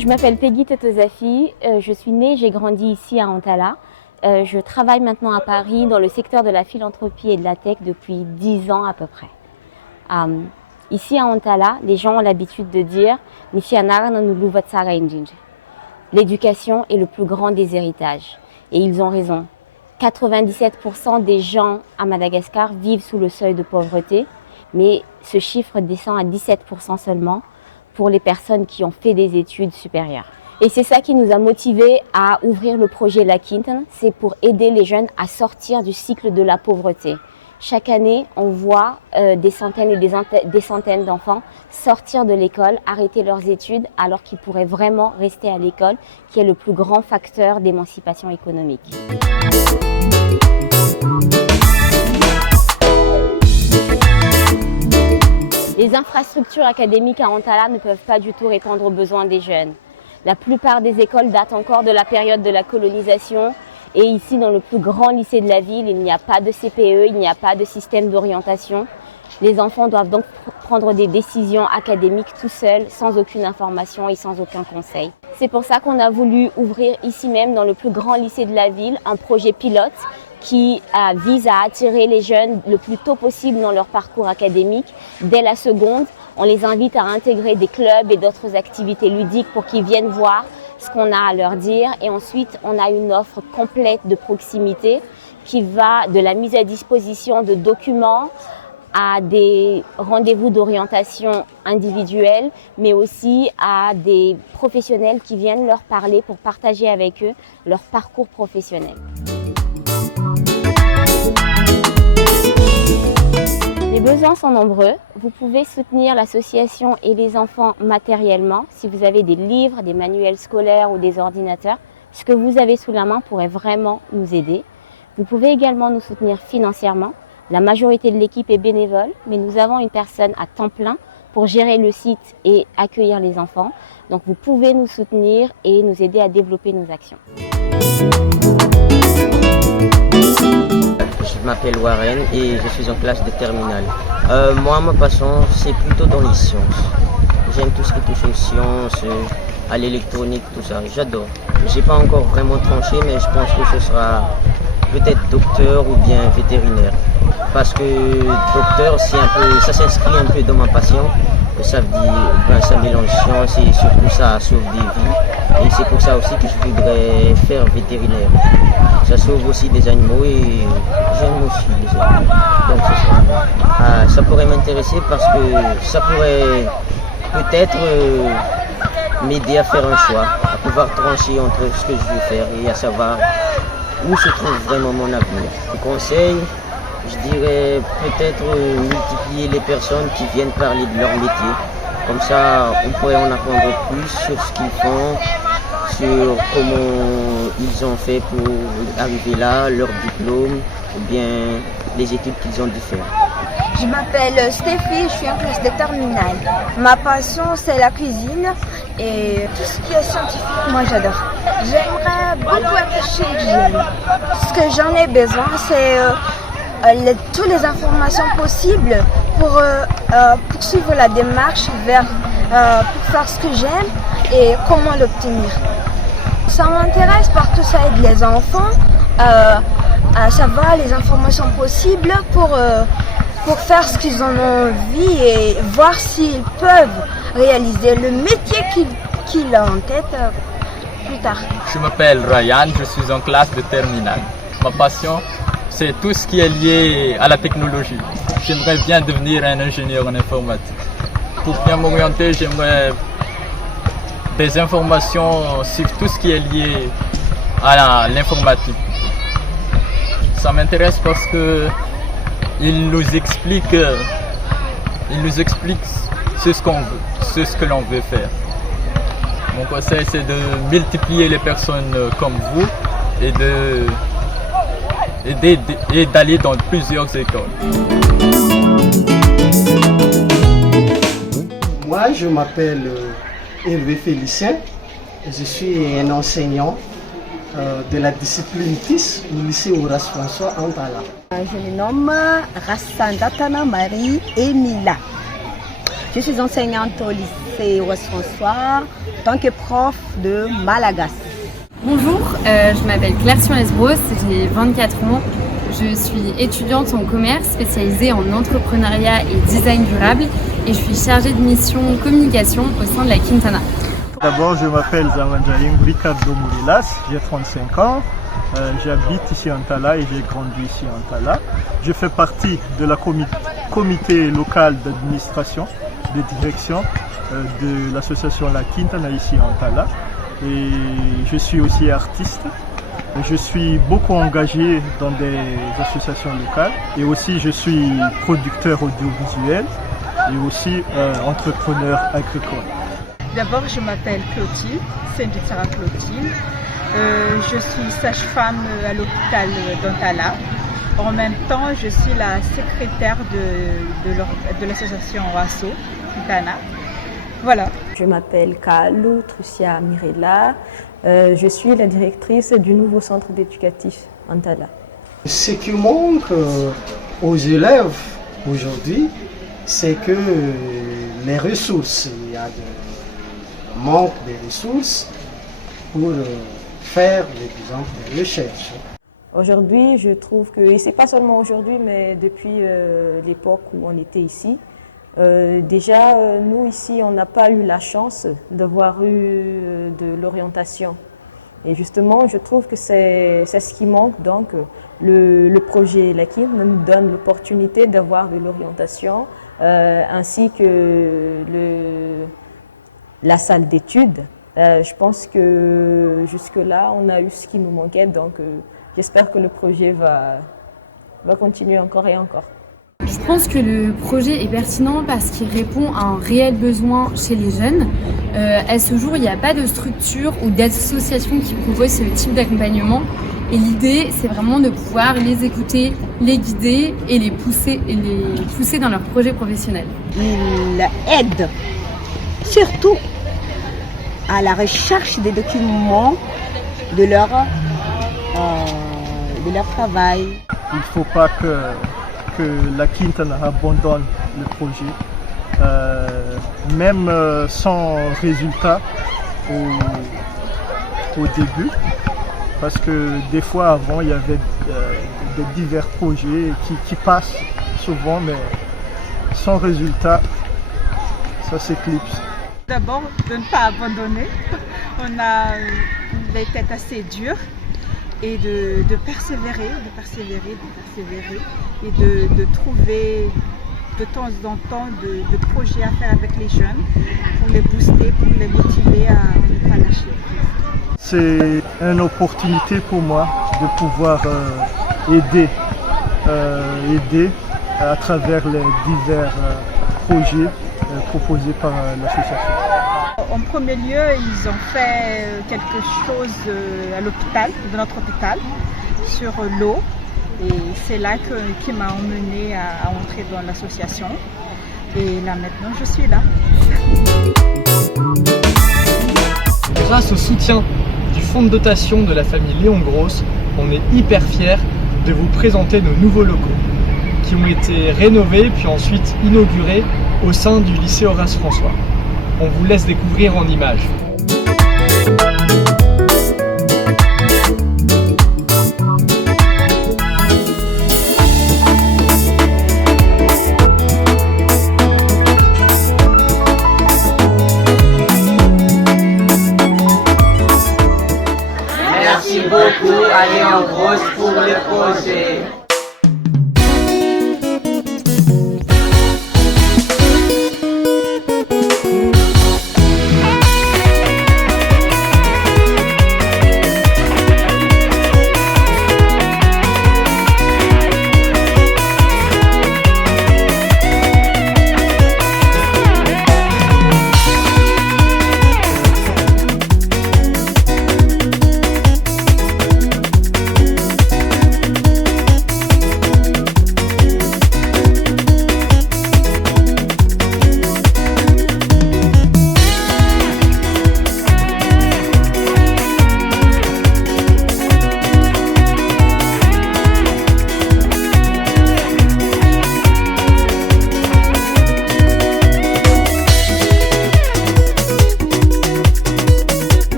Je m'appelle Peggy Totosafi, je suis née, j'ai grandi ici à Antala. Je travaille maintenant à Paris dans le secteur de la philanthropie et de la tech depuis 10 ans à peu près. Ici à Antala, les gens ont l'habitude de dire « L'éducation est le plus grand des héritages ». Et ils ont raison. 97% des gens à Madagascar vivent sous le seuil de pauvreté, mais ce chiffre descend à 17% seulement pour les personnes qui ont fait des études supérieures. Et c'est ça qui nous a motivés à ouvrir le projet Lakintan, c'est pour aider les jeunes à sortir du cycle de la pauvreté. Chaque année, on voit des centaines et des centaines d'enfants sortir de l'école, arrêter leurs études, alors qu'ils pourraient vraiment rester à l'école, qui est le plus grand facteur d'émancipation économique. Les infrastructures académiques à Antala ne peuvent pas du tout répondre aux besoins des jeunes. La plupart des écoles datent encore de la période de la colonisation. Et ici, dans le plus grand lycée de la ville, il n'y a pas de CPE, il n'y a pas de système d'orientation. Les enfants doivent donc prendre des décisions académiques tout seuls, sans aucune information et sans aucun conseil. C'est pour ça qu'on a voulu ouvrir ici même, dans le plus grand lycée de la ville, un projet pilote qui vise à attirer les jeunes le plus tôt possible dans leur parcours académique. Dès la seconde, on les invite à intégrer des clubs et d'autres activités ludiques pour qu'ils viennent voir ce qu'on a à leur dire. Et ensuite, on a une offre complète de proximité qui va de la mise à disposition de documents à des rendez-vous d'orientation individuelle, mais aussi à des professionnels qui viennent leur parler pour partager avec eux leur parcours professionnel. Les besoins sont nombreux. Vous pouvez soutenir l'association et les enfants matériellement. Si vous avez des livres, des manuels scolaires ou des ordinateurs, ce que vous avez sous la main pourrait vraiment nous aider. Vous pouvez également nous soutenir financièrement. La majorité de l'équipe est bénévole, mais nous avons une personne à temps plein pour gérer le site et accueillir les enfants. Donc vous pouvez nous soutenir et nous aider à développer nos actions. Je m'appelle Warren et je suis en classe de terminale. Moi, ma passion, c'est plutôt dans les sciences. J'aime tout ce qui touche aux sciences, à l'électronique, tout ça. J'adore. J'ai pas encore vraiment tranché, mais je pense que ce sera peut-être docteur ou bien vétérinaire. Parce que docteur, ça s'inscrit un peu dans ma passion. Ça veut dire, ça mélange science et surtout ça sauve des vies. Et c'est pour ça aussi que je voudrais faire vétérinaire. Ça sauve aussi des animaux et j'aime aussi les animaux. Donc ça pourrait m'intéresser parce que ça pourrait peut-être m'aider à faire un choix, à pouvoir trancher entre ce que je veux faire et à savoir où se trouve vraiment mon avenir. Les conseils, je dirais peut-être multiplier les personnes qui viennent parler de leur métier. Comme ça, on pourrait en apprendre plus sur ce qu'ils font, sur comment ils ont fait pour arriver là, leur diplôme, ou bien les études qu'ils ont dû faire. Je m'appelle Stéphie, je suis en classe de terminale. Ma passion, c'est la cuisine et tout ce qui est scientifique, moi j'adore. J'aimerais beaucoup être chirurgienne. Ce que j'en ai besoin, c'est toutes les informations possibles pour poursuivre la démarche pour faire ce que j'aime et comment l'obtenir. Ça m'intéresse parce que ça aide les enfants à savoir les informations possibles pour faire ce qu'ils en ont envie et voir s'ils peuvent réaliser le métier qu'ils ont en tête plus tard. Je m'appelle Ryan, je suis en classe de terminale. Ma passion, c'est tout ce qui est lié à la technologie. J'aimerais bien devenir un ingénieur en informatique. Pour bien m'orienter, j'aimerais des informations sur tout ce qui est lié à l'informatique. Ça m'intéresse parce que il nous explique ce qu'on veut, ce que l'on veut faire. Mon conseil, c'est de multiplier les personnes comme vous et d'aller dans plusieurs écoles. Moi, je m'appelle Hervé Félicien. Je suis un enseignant de la discipline TIS au lycée Horace François Antala. Je me nomme Rassandatana Marie Emila. Je suis enseignante au lycée Ouest-François en tant que prof de Malagasy. Bonjour, je m'appelle Claire Suarez-Bros, j'ai 24 ans. Je suis étudiante en commerce spécialisée en entrepreneuriat et design durable et je suis chargée de mission communication au sein de la Quintana. D'abord, je m'appelle Zamanjaïm Ricardo Mourelas, j'ai 35 ans. J'habite ici en Tala et j'ai grandi ici en Tala. Je fais partie de la comité local d'administration, de direction de l'association La Quintana ici en Tala. Et je suis aussi artiste. Je suis beaucoup engagé dans des associations locales et aussi je suis producteur audiovisuel et aussi entrepreneur agricole. D'abord, je m'appelle Clotilde, Saint-Sarah Clotilde. Je suis sage-femme à l'hôpital d'Antala. En même temps, je suis la secrétaire de l'association OASO, Quintana. Voilà. Je m'appelle Kalou Trucia Mirella. Je suis la directrice du nouveau centre éducatif Antala. Ce qui manque aux élèves aujourd'hui, c'est que les ressources, il y a un manque de ressources pour faire, par exemple, des recherches. Aujourd'hui, je trouve que, et c'est pas seulement aujourd'hui, mais depuis l'époque où on était ici, déjà, nous ici, on n'a pas eu la chance d'avoir eu de l'orientation. Et justement, je trouve que c'est ce qui manque. Donc, le projet LAKIN nous donne l'opportunité d'avoir de l'orientation, ainsi que la salle d'études. Je pense que jusque-là, on a eu ce qui nous manquait. Donc, j'espère que le projet va continuer encore et encore. Je pense que le projet est pertinent parce qu'il répond à un réel besoin chez les jeunes. À ce jour, il n'y a pas de structure ou d'association qui propose ce type d'accompagnement. Et l'idée, c'est vraiment de pouvoir les écouter, les guider et les pousser dans leur projet professionnel. Il aide surtout à la recherche des documents de leur travail. Il ne faut pas que la Quintana abandonne le projet, même sans résultat au début, parce que des fois avant il y avait de divers projets qui passent souvent, mais sans résultat, ça s'éclipse. D'abord, de ne pas abandonner. On a des têtes assez dures et de persévérer et de trouver de temps en temps de projets à faire avec les jeunes pour les booster, pour les motiver à ne pas lâcher. C'est une opportunité pour moi de pouvoir aider à travers les divers projets proposés par l'association. En premier lieu, ils ont fait quelque chose à l'hôpital, de notre hôpital, sur l'eau. Et c'est là qui m'a emmenée à entrer dans l'association. Et là maintenant, je suis là. Grâce au soutien du fonds de dotation de la famille Léon Grosse, on est hyper fiers de vous présenter nos nouveaux locaux qui ont été rénovés puis ensuite inaugurés au sein du lycée Horace François. On vous laisse découvrir en images. Merci beaucoup à Léon Grosse pour le projet.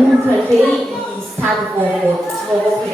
municipalité, ils savent vos votes, vos